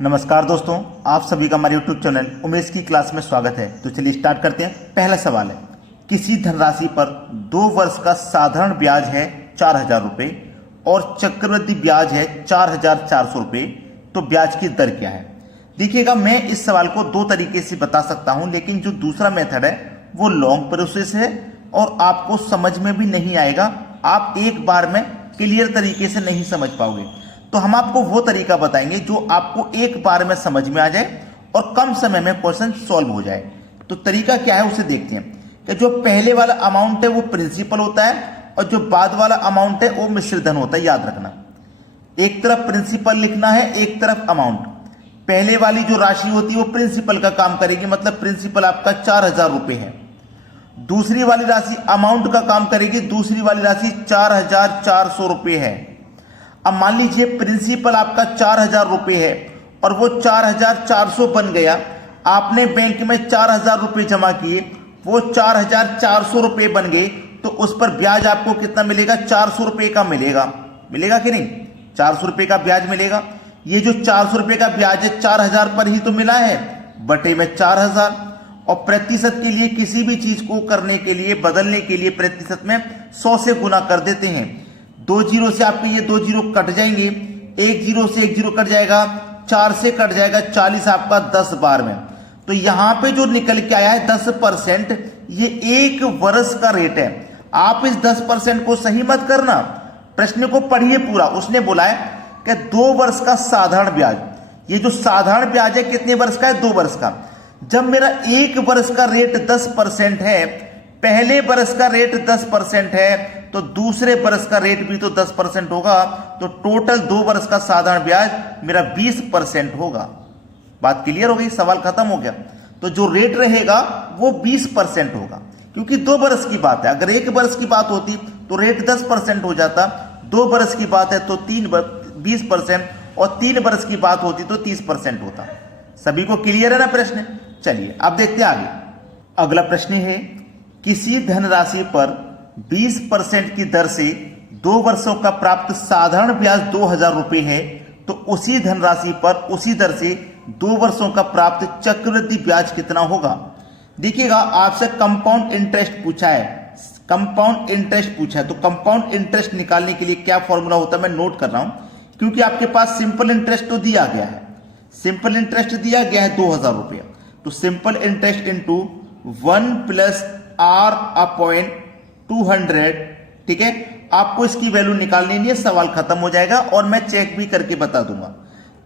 नमस्कार दोस्तों, आप सभी का हमारे YouTube चैनल उमेश की क्लास में स्वागत है। तो चलिए स्टार्ट करते हैं। पहला सवाल है, किसी धनराशि पर 2 वर्ष का साधारण ब्याज है 4,000 रुपये और चक्रवृद्धि ब्याज है 4,400 रुपये, तो ब्याज की दर क्या है। देखिएगा, मैं इस सवाल को 2 तरीके से बता सकता हूं, लेकिन जो दूसरा मेथड है वो लॉन्ग प्रोसेस है और आपको समझ में भी नहीं आएगा। आप एक बार में क्लियर तरीके से नहीं समझ पाओगे। तो हम आपको वो तरीका बताएंगे जो आपको एक बार में समझ में आ जाए और कम समय में क्वेश्चन सॉल्व हो जाए। तो तरीका क्या है उसे देखते हैं कि जो पहले वाला अमाउंट है वो प्रिंसिपल होता है और जो बाद वाला अमाउंट है वो मिश्र धन होता है। याद रखना, एक तरफ प्रिंसिपल लिखना है, एक तरफ अमाउंट। पहले वाली जो राशि होती है वो प्रिंसिपल का काम करेगी, मतलब प्रिंसिपल आपका 4,000 रुपये है। दूसरी वाली राशि अमाउंट का काम करेगी, दूसरी वाली राशि 4,400 रुपये है। अब मान लीजिए प्रिंसिपल आपका 4,000 रुपये है और वो 4,400 बन गया। आपने बैंक में 4,000 रुपये जमा किए, वो 4,400 रुपये बन गए, तो उस पर ब्याज आपको कितना मिलेगा? 400 रुपये का मिलेगा। मिलेगा कि नहीं? 400 रुपये का ब्याज मिलेगा। ये जो 400 रुपये का ब्याज है 4,000 पर ही तो मिला है, बटे में 4,000। और प्रतिशत के लिए किसी भी चीज को करने के लिए, बदलने के लिए प्रतिशत में 100 से गुना कर देते हैं। 2 जीरो से आपके ये 2 जीरो कट जाएंगे, 1 जीरो से 1 जीरो कट जाएगा, 4 से कट जाएगा, 40 आपका 10 बार में। तो यहां पे जो निकल के आया है 10%, ये 1 वर्ष का रेट है। आप इस 10% को सही मत करना, प्रश्न को पढ़िए पूरा। उसने बोला है कि 2 वर्ष का साधारण ब्याज। ये जो साधारण ब्याज है कितने वर्ष का है? 2 वर्ष का। जब मेरा 1 वर्ष का रेट 10% है, पहले वर्ष का रेट 10% है, तो दूसरे वर्ष का रेट भी तो 10% होगा। तो टोटल 2 वर्ष का साधारण ब्याज मेरा 20% होगा। बात क्लियर हो गई? सवाल खत्म हो गया। तो जो रेट रहेगा वो 20% होगा, क्योंकि 2 वर्ष की बात है। अगर 1 वर्ष की बात होती तो रेट 10% हो जाता। 2 वर्ष की बात है तो 20%, और 3 वर्ष की बात होती तो 30% होता। सभी को क्लियर है ना प्रश्न? चलिए अब देखते हैं आगे। अगला प्रश्न है, किसी धनराशि पर 20% की दर से 2 वर्षों का प्राप्त साधारण ब्याज 2,000 रुपये है, तो उसी धनराशि पर उसी दर से 2 वर्षों का प्राप्त चक्रवृद्धि ब्याज कितना होगा। देखिएगा, आपसे कंपाउंड इंटरेस्ट पूछा है, कंपाउंड इंटरेस्ट पूछा है। तो कंपाउंड इंटरेस्ट निकालने के लिए क्या फॉर्मूला होता है मैं नोट कर रहा हूं, क्योंकि आपके पास सिंपल इंटरेस्ट तो दिया गया है। सिंपल इंटरेस्ट दिया गया है 2,000 रुपये। तो simple interest into 1 plus R upon 200, ठीक है। आपको इसकी वैल्यू निकालनी नहीं है, सवाल खत्म हो जाएगा और मैं चेक भी करके बता दूंगा।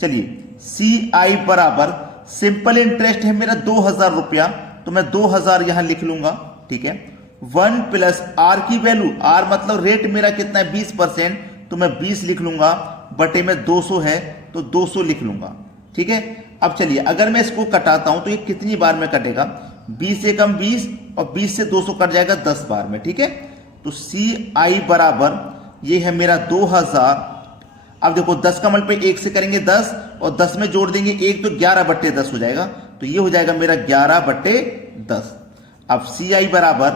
चलिए, CI बराबर सिंपल इंटरेस्ट है मेरा 2,000 रुपया, तो मैं 2,000 यहां लिख लूंगा, ठीक है। 1 प्लस R की वैल्यू, R मतलब रेट मेरा कितना है 20%, तो मैं 20 लिख लूंगा, बटे में 200 है तो 200 लिख लूंगा, ठीक है। अब चलिए, अगर मैं इसको कटाता हूं तो ये कितनी बार में कटेगा? 20 से कम 20 और 20 से 200 कट जाएगा 10 बार में, ठीक है। तो CI बराबर ये है मेरा 2,000। अब देखो 10 का मल्टीप्लाई 1 से करेंगे 10, और 10 में जोड़ देंगे 1, तो 11/10 हो जाएगा। तो ये हो जाएगा मेरा 11/10। अब CI बराबर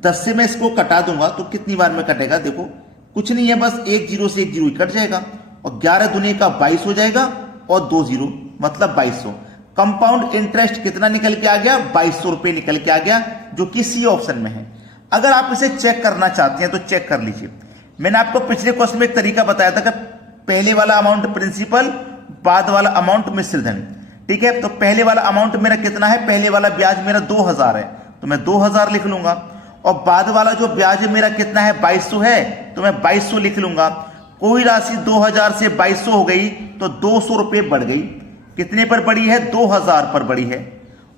10 से मैं इसको कटा दूंगा तो कितनी बार में कटेगा? देखो कुछ नहीं है, बस 1 जीरो से 1 जीरो कट जाएगा, और 11 दूनी का 22 हो जाएगा, और 2 जीरो मतलब 2200। कंपाउंड इंटरेस्ट कितना निकल के आ गया? 2200 रुपये निकल के आ गया, जो कि सी ऑप्शन में है। अगर आप इसे चेक करना चाहते हैं तो चेक कर लीजिए। मैंने आपको पिछले क्वेश्चन में एक तरीका बताया था कि पहले वाला अमाउंट प्रिंसिपल, बाद वाला अमाउंट मिश्र धन, ठीक है। तो पहले वाला अमाउंट मेरा कितना है? पहले वाला ब्याज मेरा 2,000 है, तो मैं 2,000 लिख लूंगा। और बाद वाला जो ब्याज मेरा कितना है? 2200 है, तो मैं 2200 लिख लूंगा। कोई राशि 2,000 से 2200 हो गई तो 200 रुपये बढ़ गई। कितने पर बढ़ी है? 2,000 पर बढ़ी है।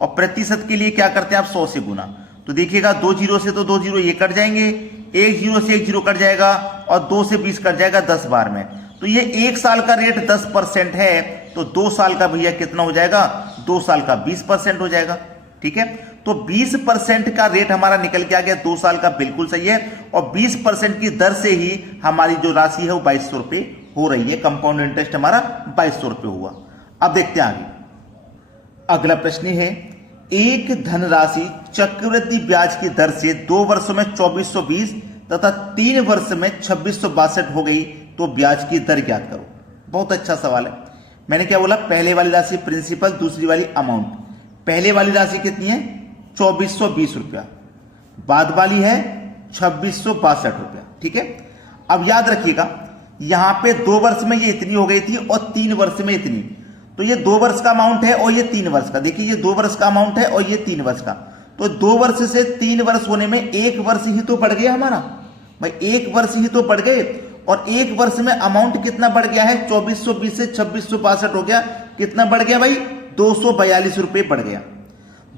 और प्रतिशत के लिए क्या करते हैं आप? 100 से गुना। तो देखिएगा, 2 जीरो से तो 2 जीरो ये कट जाएंगे, 1 जीरो से 1 जीरो कट जाएगा, और 2 से 20 कट जाएगा 10 बार में। तो ये 1 साल का रेट 10% है, तो 2 साल का भैया कितना हो जाएगा? 2 साल का 20% हो जाएगा, ठीक है। तो 20% का रेट हमारा निकल के आ गया, 2 साल का, बिल्कुल सही है। और 20% की दर से ही हमारी जो राशि है वो 2200 रुपये हो रही है। कंपाउंड इंटरेस्ट हमारा 2200 रुपये हुआ। अब देखते हैं आगे। अगला प्रश्न है, एक धनराशि चक्रवृद्धि ब्याज की दर से 2 वर्षों में 2420 तथा 3 वर्ष में 2662 हो गई, तो ब्याज की दर ज्ञात करो। बहुत अच्छा सवाल है। मैंने क्या बोला, पहले वाली राशि प्रिंसिपल, दूसरी वाली अमाउंट। पहले वाली राशि कितनी है 2420 रुपया, बाद वाली है 2662 रुपया। ठीक है, अब याद रखिएगा यहां पे 2 वर्ष में ये इतनी हो गई थी और 3 वर्ष में इतनी, तो ये 2 वर्ष का अमाउंट है और ये 3 वर्ष का। देखिए ये 2 वर्ष का अमाउंट है और ये 3 वर्ष का, तो 2 वर्ष से 3 वर्ष होने में 1 वर्ष ही तो बढ़ गया हमारा भाई, 1 वर्ष ही तो बढ़ गए। और 1 वर्ष में अमाउंट कितना बढ़ गया है, 2420 से 2662 हो गया, कितना बढ़ गया भाई 242 रुपए बढ़ गया।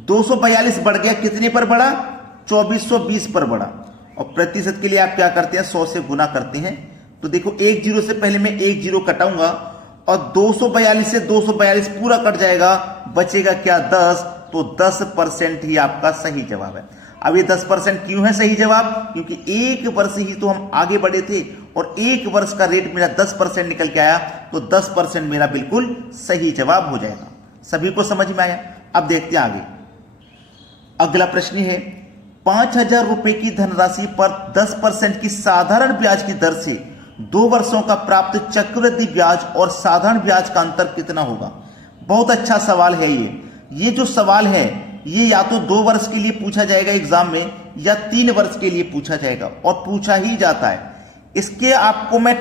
242 बढ़ गया, कितने पर बढ़ा 2420 पर बढ़ा। और प्रतिशत के लिए आप क्या करते हैं 100 से गुना करते हैं, तो देखो 1 जीरो से पहले मैं 1 जीरो कटाऊंगा और 242 से 242 पूरा कट जाएगा, बचेगा क्या 10, तो 10% ही आपका सही जवाब है। अब ये 10% क्यों है सही जवाब, क्योंकि 1 वर्ष ही तो हम आगे बढ़े थे और 1 वर्ष का रेट मेरा 10% निकल के आया, तो 10% मेरा बिल्कुल सही जवाब हो जाएगा। सभी को समझ में आया। अब देखते हैं आगे, अगला प्रश्न है 5000 रुपए की धनराशि पर 10% की साधारण ब्याज की दर से 2 वर्षों का प्राप्त चक्रवृद्धि ब्याज और साधारण ब्याज का अंतर कितना होगा। बहुत अच्छा सवाल है ये जो सवाल है ये या तो 2 वर्ष के लिए पूछा जाएगा एग्जाम में या 3 वर्ष के लिए पूछा जाएगा और पूछा ही जाता है। इसके आपको मैं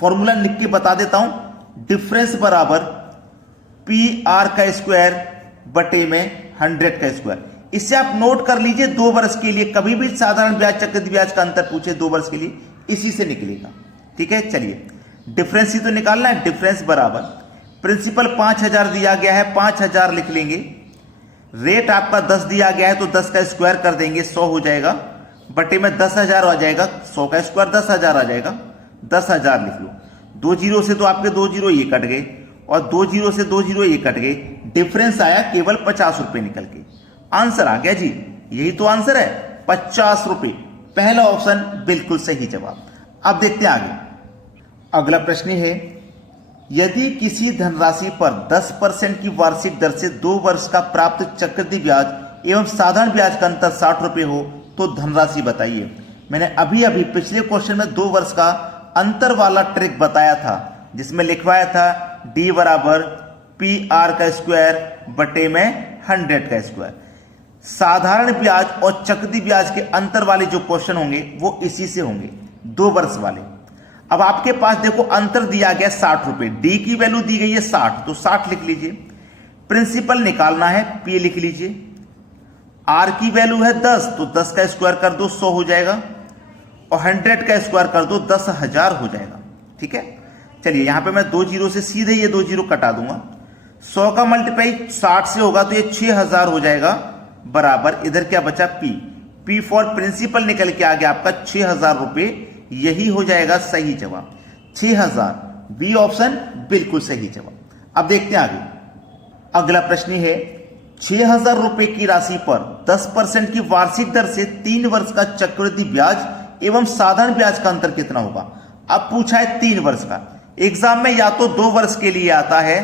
फॉर्मूला लिख के बता देता हूं, डिफरेंस बराबर पी आर का स्क्वायर बटे में 100 का स्क्वायर। इससे आप नोट कर लीजिए 2 वर्ष के लिए कभी भी साधारण ब्याज चक्रवृद्धि ब्याज का अंतर पूछे 2 वर्ष के लिए इसी से निकलेगा। ठीक है, चलिए डिफरेंस ही तो निकालना है। डिफरेंस बराबर प्रिंसिपल 5000 दिया गया है, 5000 लिख लेंगे, रेट आपका 10 दिया गया है तो 10 का स्क्वायर कर देंगे 100 हो जाएगा, बटे में 10,000 आ जाएगा, 100 का स्क्वायर 10,000 आ जाएगा, 10,000 लिख लो। 2 जीरो से तो आपके 2 जीरो ये कट गए और 2 जीरो से 2 जीरो ये कट गए, डिफरेंस आया केवल 50 रुपए निकल के। आंसर आ गया जी, यही तो आंसर है 50 रुपए, पहला ऑप्शन बिल्कुल सही जवाब। अब देखते हैं आगे, अगला प्रश्न है यदि किसी धनराशि पर 10% की वार्षिक दर से 2 वर्ष का प्राप्त चक्रवृद्धि ब्याज एवं साधारण ब्याज का अंतर 60 रुपए हो तो धनराशि बताइए। मैंने अभी पिछले क्वेश्चन में 2 वर्ष का अंतर वाला ट्रिक बताया था जिसमें लिखवाया था डी बराबर पी आर का स्क्वायर बटे में 100 का स्क्वायर। साधारण ब्याज और चक्रवृद्धि ब्याज के अंतर वाले जो क्वेश्चन होंगे वो इसी से होंगे, 2 वर्ष वाले। अब आपके पास देखो अंतर दिया गया 60 रुपए, डी की वैल्यू दी गई है 60, तो 60 लिख लीजिए। प्रिंसिपल निकालना है, पी लिख लीजिए। आर की वैल्यू है 10, तो 10 का स्क्वायर कर दो 100 हो जाएगा और 100 का स्क्वायर कर दो 10,000 हो जाएगा। ठीक है, चलिए यहां पे मैं 2 जीरो से सीधे ये 2 जीरो कटा दूंगा। 100 का मल्टीप्लाई 60 से होगा तो ये 6000 हो जाएगा, बराबर इधर क्या बचा पी फॉर प्रिंसिपल निकल के आ गया आपका 6000 रुपए, यही हो जाएगा सही जवाब 6000, बी ऑप्शन बिल्कुल सही जवाब। अब देखते हैं आगे, अगला प्रश्न है 6000 रुपए की राशि पर 10% की वार्षिक दर से 3 वर्ष का चक्रवृद्धि ब्याज एवं साधारण ब्याज का अंतर कितना होगा। अब पूछा है 3 वर्ष का, एग्जाम में या तो 2 वर्ष के लिए आता है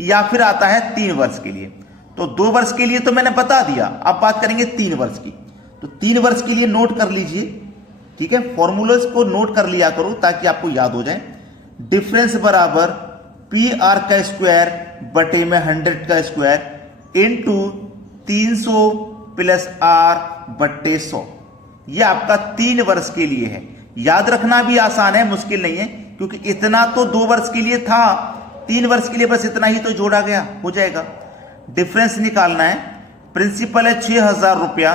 या फिर आता है 3 वर्ष के लिए। तो 2 वर्ष के लिए तो मैंने बता दिया, अब बात करेंगे 3 वर्ष की। तो 3 वर्ष के लिए नोट कर लीजिए, ठीक है, फॉर्मूलाज को नोट कर लिया करो ताकि आपको याद हो जाए। डिफरेंस बराबर पी आर का स्क्वायर बटे में 100 का स्क्वायर इनटू 300 प्लस आर बटे 100। यह आपका 3 वर्ष के लिए है। याद रखना भी आसान है, मुश्किल नहीं है, क्योंकि इतना तो 2 वर्ष के लिए था, 3 वर्ष के लिए बस इतना ही तो जोड़ा गया, हो जाएगा। डिफरेंस निकालना है, प्रिंसिपल है 6000 रुपया,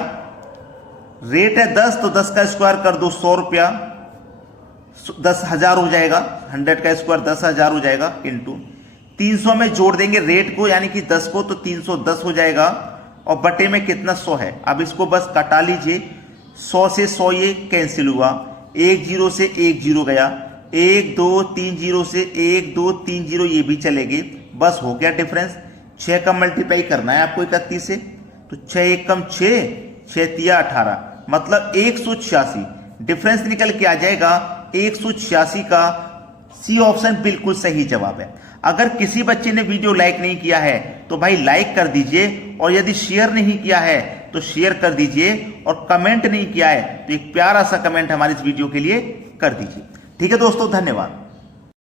रेट है 10, तो 10 का स्क्वायर कर दो 100 रुपया, 10,000 हो जाएगा, 100 का स्क्वायर 10,000 हो जाएगा, इंटू 300 में जोड़ देंगे रेट को यानी कि 10 को, तो 310 हो जाएगा और बटे में कितना 100 है। अब इसको बस कटा लीजिए, 100 से 100 ये कैंसिल हुआ, 1 जीरो से 1 जीरो गया, 1 2 3 जीरो से 1 2 3 जीरो ये भी चले गए, बस हो गया डिफरेंस। 6 का मल्टीप्लाई करना है आपको 31 से, तो 6 1 कम 6, 6 तिया 18, मतलब 186। डिफरेंस निकल के आ जाएगा 186 का, सी ऑप्शन बिल्कुल सही जवाब है। अगर किसी बच्चे ने वीडियो लाइक नहीं किया है तो भाई लाइक कर दीजिए, और यदि शेयर नहीं किया है तो शेयर कर दीजिए, और कमेंट नहीं किया है तो एक प्यारा सा कमेंट हमारी इस वीडियो के लिए कर दीजिए। ठीक है दोस्तों, धन्यवाद।